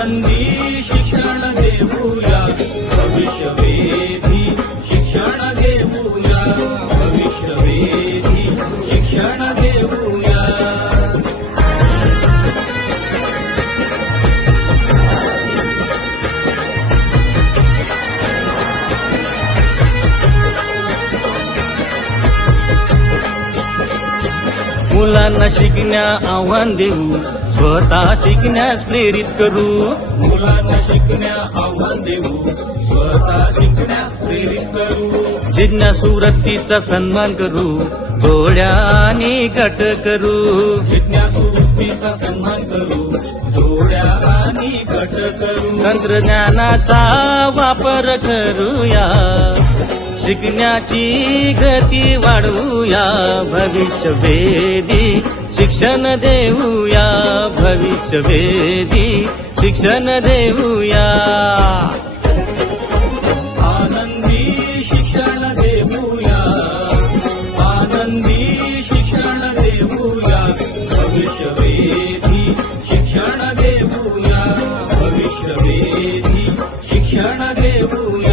आनंदी शिक्षण देऊया, भविष्यवेधी शिक्षण देऊया, भविष्यवेधी शिक्षण देऊया. मुलांना शिकण्या आव्हान देऊ, स्वतः शिकण्यास प्रेरित करू. मुलांना शिकण्या आव्हान देऊ, स्वतः शिकण्यास प्रेरित करू. जिज्ञासू वृत्तीचा सन्मान करू, जोड्याने गट करू. जिज्ञासू वृत्तीचा सन्मान करू, जोड्या आणि गट करू. तंत्रज्ञानाचा वापर करूया, शिकण्याची गती वाढवूया. भविष्यवेधी शिक्षण देऊया, भविष्यवेधी शिक्षण देऊया. आनंदी शिक्षण देऊया, आनंदी शिक्षण देऊया, भविष्यवेधी शिक्षण देऊया, भविष्यवेधी शिक्षण देऊया.